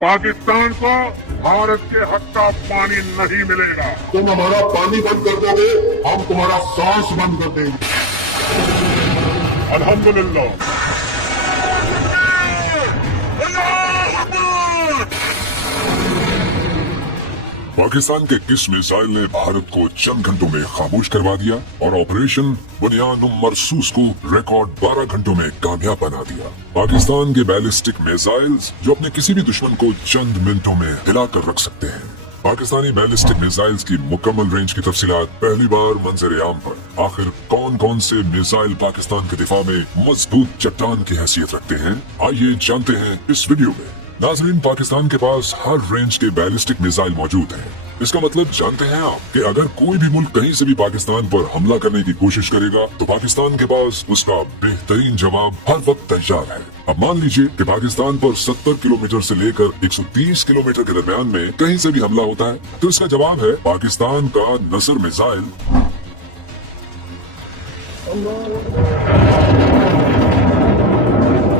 पाकिस्तान को भारत के हक का पानी नहीं मिलेगा। तुम हमारा पानी बंद कर दोगे, हम तुम्हारा सांस बंद कर देंगे। अल्हम्दुलिल्लाह। पाकिस्तान के किस मिसाइल ने भारत को चंद घंटों में खामोश करवा दिया और ऑपरेशन बुनियाद मरसूस को रिकॉर्ड 12 घंटों में कामयाब बना दिया। पाकिस्तान के बैलिस्टिक मिसाइल्स जो अपने किसी भी दुश्मन को चंद मिनटों में हिलाकर रख सकते हैं। पाकिस्तानी बैलिस्टिक मिसाइल्स की मुकम्मल रेंज की तफसीलात पहली बार मंजर आम पर। आखिर कौन कौन से मिसाइल पाकिस्तान के दिफा में मजबूत चट्टान की हैसियत रखते हैं, आइए जानते हैं इस वीडियो में। नाजरीन, पाकिस्तान के पास हर रेंज के बैलिस्टिक मिसाइल मौजूद हैं। इसका मतलब जानते हैं आप कि अगर कोई भी मुल्क कहीं से भी पाकिस्तान पर हमला करने की कोशिश करेगा तो पाकिस्तान के पास उसका बेहतरीन जवाब हर वक्त तैयार है। अब मान लीजिए कि पाकिस्तान पर 70 किलोमीटर से लेकर 130 किलोमीटर के दरमियान में कहीं से भी हमला होता है तो इसका जवाब है पाकिस्तान का नसर मिसाइल।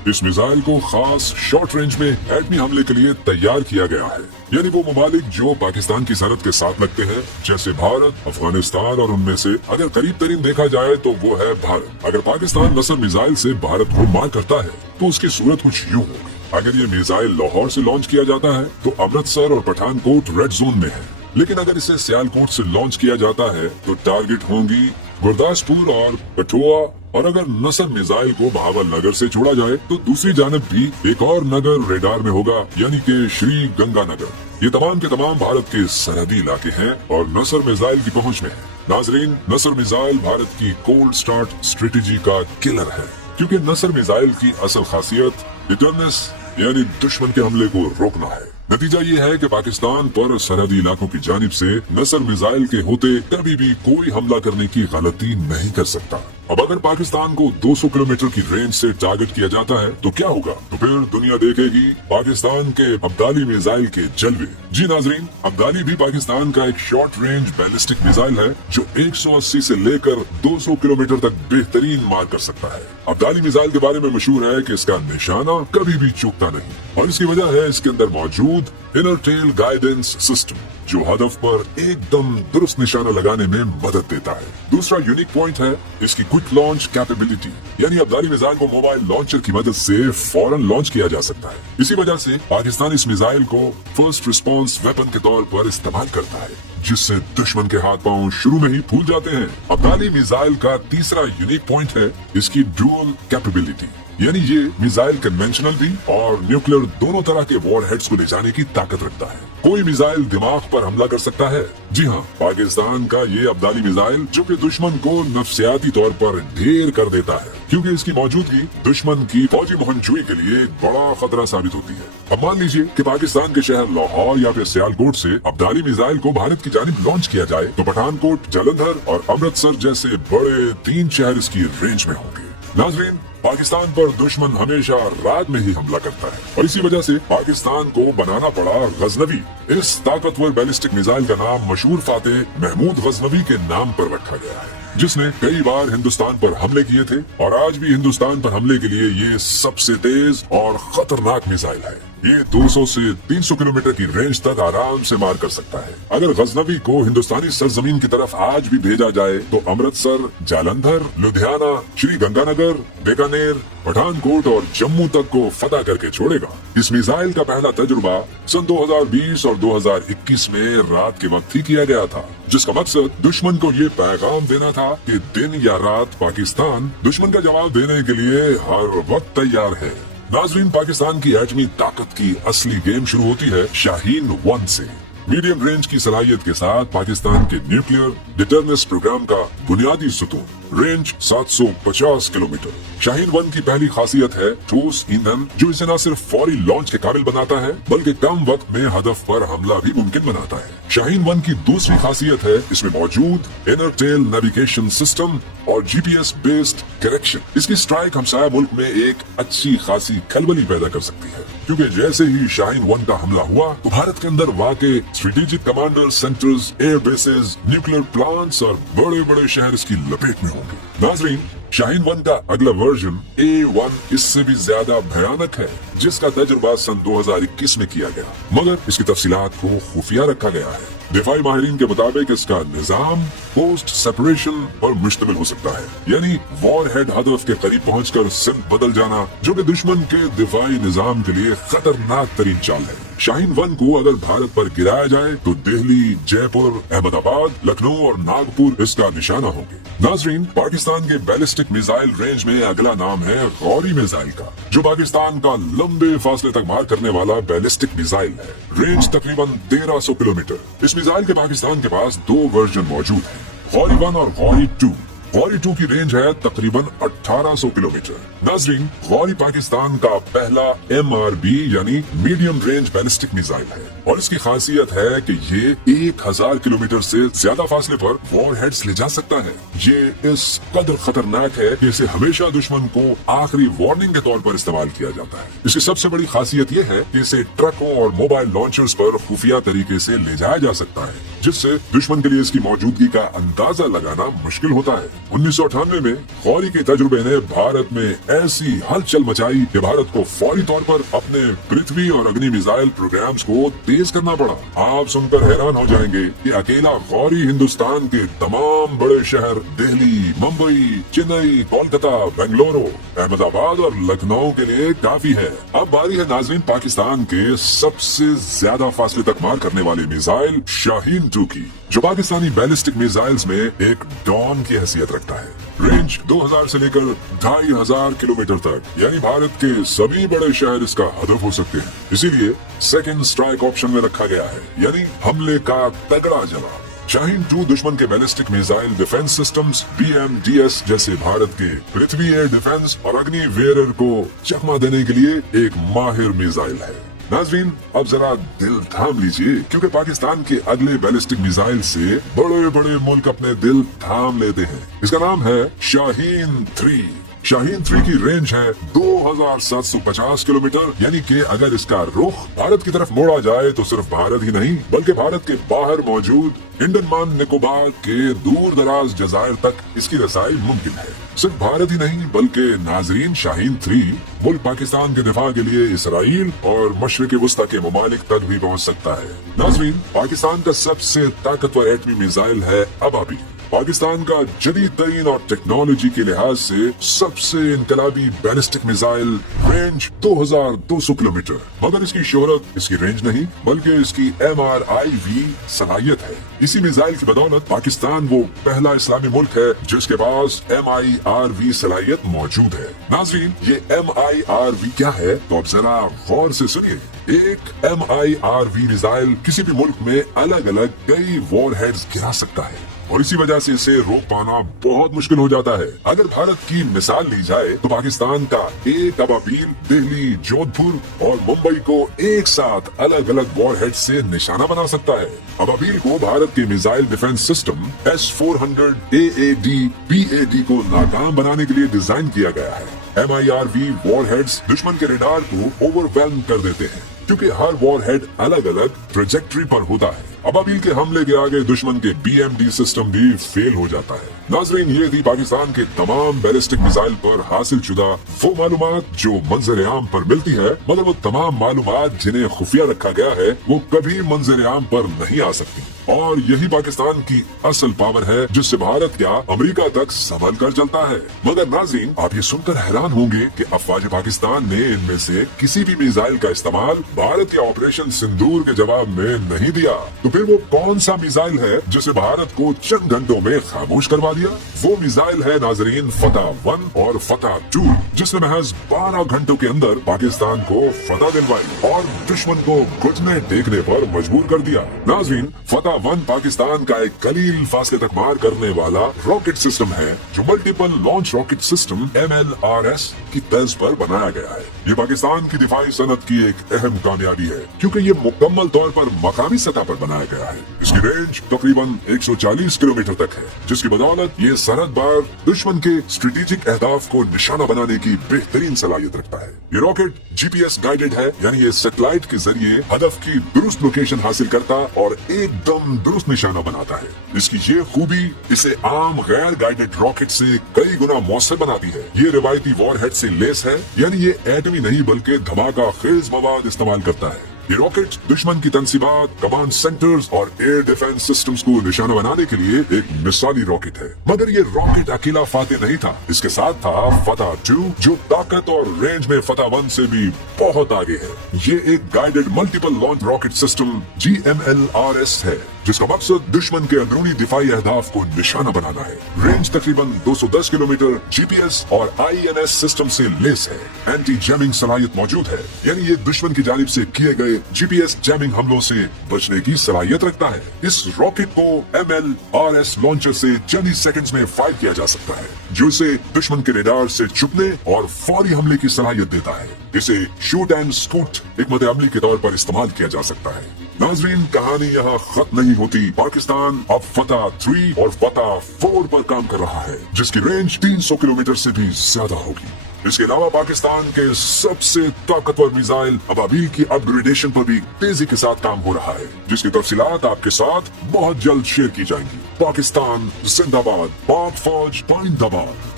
इस मिसाइल को खास शॉर्ट रेंज में एटमी हमले के लिए तैयार किया गया है। यानी वो ममालिक जो पाकिस्तान की सरहद के साथ लगते हैं, जैसे भारत, अफगानिस्तान और उनमें से अगर करीब तरीन देखा जाए तो वो है भारत। अगर पाकिस्तान नसर मिसाइल से भारत को मार करता है तो उसकी सूरत कुछ यूँ होगी। अगर ये मिसाइल लाहौर से लॉन्च किया जाता है तो अमृतसर और पठानकोट रेड जोन में है, लेकिन अगर इसे सियालकोट से लॉन्च किया जाता है तो टारगेट होंगी गुरदासपुर और कठुआ। और अगर नसर मिसाइल को बहावल नगर से छोड़ा जाए तो दूसरी जानब भी एक और नगर रेडार में होगा, यानी कि श्री गंगानगर। ये तमाम के तमाम भारत के सरहदी इलाके हैं और नसर मिसाइल की पहुंच में है। नाजरीन, नसर मिसाइल भारत की कोल्ड स्टार्ट स्ट्रेटेजी का किलर है, क्योंकि नसर मिसाइल की असल खासियत डिटरनेंस यानी दुश्मन के हमले को रोकना है। नतीजा ये है कि पाकिस्तान पर सरहदी इलाकों की जानिब से नसर मिसाइल के होते कभी भी कोई हमला करने की गलती नहीं कर सकता। अब अगर पाकिस्तान को 200 किलोमीटर की रेंज से टारगेट किया जाता है तो क्या होगा? तो फिर दुनिया देखेगी पाकिस्तान के अब्दाली मिसाइल के जलवे। जी नाजरीन, अब्दाली भी पाकिस्तान का एक शॉर्ट रेंज बैलिस्टिक मिसाइल है जो 180 से लेकर 200 किलोमीटर तक बेहतरीन मार कर सकता है। अब्दाली मिसाइल के बारे में मशहूर है कि इसका निशाना कभी भी चूकता नहीं, और इसकी वजह है इसके अंदर मौजूद इनर टेल गाइडेंस सिस्टम, जो हदफ पर एकदम दुरुस्त निशाना लगाने में मदद देता है। दूसरा यूनिक पॉइंट है इसकी क्विक लॉन्च कैपेबिलिटी, यानी अब्दाली मिसाइल को मोबाइल लॉन्चर की मदद से फौरन लॉन्च किया जा सकता है। इसी वजह से पाकिस्तान इस मिसाइल को फर्स्ट रिस्पॉन्स वेपन के तौर पर इस्तेमाल करता है, जिससे दुश्मन के हाथ पांव शुरू में ही फूल जाते हैं। अब्दाली मिसाइल का तीसरा यूनिक पॉइंट है इसकी ड्यूअल कैपेबिलिटी, यानी ये मिसाइल कन्वेंशनल भी और न्यूक्लियर दोनों तरह के वॉरहेड्स को ले जाने की ताकत रखता है। कोई मिसाइल दिमाग पर हमला कर सकता है। जी हाँ, पाकिस्तान का ये अब्दाली मिसाइल जो कि दुश्मन को नफसियाती तौर पर ढेर कर देता है, क्योंकि इसकी मौजूदगी दुश्मन की फौजी मुहनजुई के लिए एक बड़ा खतरा साबित होती है। अब मान लीजिए कि पाकिस्तान के शहर लाहौर या फिर सियालकोट से अब्दाली मिसाइल को भारत की जानिब लॉन्च किया जाए तो पठानकोट, जालंधर और अमृतसर जैसे बड़े 3 शहर इसकी रेंज में होंगे। नाजरीन, पाकिस्तान पर दुश्मन हमेशा रात में ही हमला करता है और इसी वजह से पाकिस्तान को बनाना पड़ा गजनवी। इस ताकतवर बैलिस्टिक मिसाइल का नाम मशहूर फातेह महमूद गजनवी के नाम पर रखा गया है, जिसने कई बार हिंदुस्तान पर हमले किए थे और आज भी हिंदुस्तान पर हमले के लिए ये सबसे तेज और खतरनाक मिसाइल है। ये 200 से 300 किलोमीटर की रेंज तक आराम से मार कर सकता है। अगर गजनवी को हिंदुस्तानी सरजमीन की तरफ आज भी भेजा जाए तो अमृतसर, जालंधर, लुधियाना, श्री गंगानगर, बीकानेर, पठानकोट और जम्मू तक को फतह करके छोड़ेगा। इस मिसाइल का पहला तजुर्बा सन 2020 और 2021 में रात के वक्त ही किया गया था, जिसका मकसद दुश्मन को ये पैगाम देना था कि दिन या रात पाकिस्तान दुश्मन का जवाब देने के लिए हर वक्त तैयार है। नाजरीन, पाकिस्तान की एटमी ताकत की असली गेम शुरू होती है शाहीन 1 से। मीडियम रेंज की सलाहियत के साथ पाकिस्तान के न्यूक्लियर डिटरनेंस प्रोग्राम का बुनियादी सुतून, रेंज 750 किलोमीटर। शाहीन 1 की पहली खासियत है ठोस ईंधन, जो इसे न सिर्फ फौरी लॉन्च के काबिल बनाता है बल्कि कम वक्त में हदफ पर हमला भी मुमकिन बनाता है। शाहीन 1 की दूसरी खासियत है इसमें मौजूद इनर टेल नेविगेशन सिस्टम और जीपीएस बेस्ड करेक्शन। इसकी स्ट्राइक हमसाया मुल्क में एक अच्छी खासी खलबली पैदा कर सकती है, क्योंकि जैसे ही शाहीन 1 का हमला हुआ तो भारत के अंदर वाकई strategic commander centres, air bases, nuclear plants और बड़े बड़े शहर इसकी लपेट में होंगे। नाजरीन, शाहीन 1 का अगला वर्जन A1 इससे भी ज्यादा भयानक है, जिसका तजुर्बा सन 2021 में किया गया, मगर इसकी तफसीलात को खुफिया रखा गया है। दिफाई माहिरीन के मुताबिक इसका निजाम पोस्ट सेपरेशन पर मुश्तमिल हो सकता है, यानी वॉर हेड हदफ के करीब पहुंचकर सिर्फ बदल जाना, जो कि दुश्मन के दिफाई निजाम के लिए खतरनाक तरीन चाल है। शाहीन 1 को अगर भारत पर गिराया जाए तो दिल्ली, जयपुर, अहमदाबाद, लखनऊ और नागपुर इसका निशाना होंगे। नाजरीन, पाकिस्तान के बैलिस्टिक मिसाइल रेंज में अगला नाम है गौरी मिसाइल का, जो पाकिस्तान का लंबे फासले तक मार करने वाला बैलिस्टिक मिसाइल है। रेंज तकरीबन 1300 किलोमीटर। इस मिसाइल के पाकिस्तान के पास 2 वर्जन मौजूद है, गौरी 1 और गौरी 2। गौरी 2 की रेंज है तकरीबन 1800 किलोमीटर। नाजरीन, गौरी पाकिस्तान का पहला MRB यानी मीडियम रेंज बैलिस्टिक मिसाइल है, और इसकी खासियत है कि ये 1000 किलोमीटर से ज्यादा फासले पर वॉर हेड्स ले जा सकता है। ये इस कदर खतरनाक है कि इसे हमेशा दुश्मन को आखिरी वार्निंग के तौर पर इस्तेमाल किया जाता है। इसकी सबसे बड़ी खासियत ये है कि इसे ट्रकों और मोबाइल लॉन्चर्स पर खुफिया तरीके से ले जाया जा सकता है, जिससे दुश्मन के लिए इसकी मौजूदगी का अंदाजा लगाना मुश्किल होता है। 1998 में गौरी के तजुर्बे ने भारत में ऐसी हलचल मचाई कि भारत को फौरी तौर पर अपने पृथ्वी और अग्नि मिसाइल प्रोग्राम्स को तेज करना पड़ा। आप सुनकर हैरान हो जाएंगे कि अकेला गौरी हिंदुस्तान के तमाम बड़े शहर दिल्ली, मुंबई, चेन्नई, कोलकाता, बेंगलुरु, अहमदाबाद और लखनऊ के लिए काफी है। अब बारी है नाजरीन पाकिस्तान के सबसे ज्यादा फासले तक मार करने वाले मिसाइल शाहीन 2 की, जो पाकिस्तानी बैलिस्टिक मिसाइल्स में एक डॉन की हैसियत रखता है। रेंज 2000 से लेकर 2500 किलोमीटर तक, यानी भारत के सभी बड़े शहर इसका हदफ हो सकते हैं। इसीलिए सेकंड स्ट्राइक ऑप्शन में रखा गया है, यानी हमले का तगड़ा जवाब। शाहीन 2 दुश्मन के ballistic missile defence systems BMDS जैसे भारत के पृथ्वी एयर डिफेंस और अग्नि वेयर को चकमा देने के लिए एक माहिर मिसाइल है। नाजरीन, अब जरा दिल थाम लीजिए, क्योंकि पाकिस्तान के अगले बैलिस्टिक मिसाइल से बड़े बड़े मुल्क अपने दिल थाम लेते हैं। इसका नाम है शाहीन 3। शाहीन 3 की रेंज है 2750 किलोमीटर, यानी कि अगर इसका रुख भारत की तरफ मोड़ा जाए तो सिर्फ भारत ही नहीं बल्कि भारत के बाहर मौजूद अंडमान निकोबार के दूर दराज जजायर तक इसकी रसाई मुमकिन है। सिर्फ भारत ही नहीं बल्कि नाजरीन, शाहीन 3 मुल्क पाकिस्तान के दिफा के लिए इसराइल और मशरिक़ वस्ता के ममालिक तक भी पहुँच सकता है। नाजरीन, पाकिस्तान का सबसे ताकतवर एटमी मिसाइल है अबाबी। पाकिस्तान का जदीद तरीन और टेक्नोलॉजी के लिहाज से सबसे इनकलाबी बैलिस्टिक मिसाइल, रेंज 2200 किलोमीटर। मगर इसकी शोहरत इसकी रेंज नहीं बल्कि इसकी MRIV सलाहियत है। इसी मिसाइल की बदौलत पाकिस्तान वो पहला इस्लामी मुल्क है जिसके पास MIRV सलाहियत मौजूद है। नाजरीन, ये MIRV क्या है तो अब जरा गौर से सुनिए। एक MIRV मिसाइल किसी भी मुल्क में अलग अलग कई वॉर हेड्स गिरा सकता है, और इसी वजह से इसे रोक पाना बहुत मुश्किल हो जाता है। अगर भारत की मिसाल ली जाए तो पाकिस्तान का एक अबाबील दिल्ली, जोधपुर और मुंबई को एक साथ अलग अलग वॉर हेड से निशाना बना सकता है। अबाबील को भारत के missile defence system S-400 AAD-PAD को नाकाम बनाने के लिए डिजाइन किया गया है। MIRV वॉर हेड्स दुश्मन के रेडार को ओवरवेल्म कर देते हैं, क्योंकि हर वॉर हेड अलग अलग ट्रेजेक्टरी पर होता है। अबाबील के हमले के आगे दुश्मन के BMD सिस्टम भी फेल हो जाता है। नाजरीन, ये थी पाकिस्तान के तमाम बैलिस्टिक मिसाइल पर हासिल शुदा वो मालूमात जो मंजर आम पर मिलती है, मगर वो तमाम मालूमात जिन्हें खुफिया रखा गया है वो कभी मंजर आम पर नहीं आ सकती। और यही पाकिस्तान की असल पावर है जिससे भारत क्या अमेरिका तक संभल कर चलता है। मगर नाज़रीन, आप ये सुनकर हैरान होंगे कि अफवाज पाकिस्तान ने इनमें से किसी भी मिसाइल का इस्तेमाल भारत के ऑपरेशन सिंदूर के जवाब में नहीं दिया। तो फिर वो कौन सा मिसाइल है जिसे भारत को चंद घंटों में खामोश करवा दिया? वो मिसाइल है नाजरीन फतह 1 और फतह 2, जिसने महज 12 घंटों के अंदर पाकिस्तान को फतह दिलवाई और दुश्मन को घुटने टेकने पर मजबूर कर दिया। नाजरीन, फतह 1 पाकिस्तान का एक कलील फासले तक मार करने वाला रॉकेट सिस्टम है जो multiple launch rocket system MLRS की तर्ज पर बनाया गया है। ये पाकिस्तान की दिफाई सनत की एक अहम कामयाबी है, क्योंकि ये मुकम्मल तौर पर मकामी सतह पर बनाया गया है। इसकी रेंज तकरीबन 140 किलोमीटर तक है, जिसकी बदौलत ये सरहद पार दुश्मन के स्ट्रेटेजिक अहदाफ को निशाना बनाने की बेहतरीन सलाहियत रखता है। ये रॉकेट GPS गाइडेड है, यानी ये सैटेलाइट के जरिए हदफ की दुरुस्त लोकेशन हासिल करता और एकदम दुरुस्त निशाना बनाता है। इसकी ये खूबी इसे आम गैर गाइडेड रॉकेट से कई गुना मौसर बनाती है। ये रिवायती वॉरहेड से लेस है, यानी ये एटमी नहीं बल्कि धमाका खेज मवाद इस्तेमाल करता है। ये रॉकेट दुश्मन की तंसीबात, कमांड सेंटर्स और एयर डिफेंस सिस्टम्स को निशाना बनाने के लिए एक मिसाली रॉकेट है। मगर ये रॉकेट अकेला फातेह नहीं था, इसके साथ था फतह 2, जो ताकत और रेंज में फतह 1 से भी बहुत आगे है। ये एक guided multiple launch rocket system GMLRS है, जिसका मकसद दुश्मन के अंदरूनी दिफाई अहदाफ को निशाना बनाना है। रेंज तकरीबन 210 किलोमीटर, GPS और INS सिस्टम से लेस है। एंटी जैमिंग सलाहियत मौजूद है, यानी ये दुश्मन की जानिब से किए गए GPS जैमिंग हमलों से बचने की सलाहियत रखता है। इस रॉकेट को MLRS लॉन्चर से चंद ही सेकंड्स में फायर किया जा सकता है, जो इसे दुश्मन के रेडार से छुपने और फौरी हमले की सलाहियत देता है। इसे शूट एंड स्कूट हिकमत अमली के तौर पर इस्तेमाल किया जा सकता है। नाजरीन, कहानी यहाँ खत्म नहीं होती। पाकिस्तान अब फतह 3 और फतह 4 पर काम कर रहा है, जिसकी रेंज 300 किलोमीटर से भी ज्यादा होगी। इसके अलावा पाकिस्तान के सबसे ताकतवर मिसाइल अबाबील की अपग्रेडेशन पर भी तेजी के साथ काम हो रहा है, जिसकी तफसीलात आपके साथ बहुत जल्द शेयर की जाएंगी। पाकिस्तान जिंदाबाद, पाक फौज पाइंदाबाद।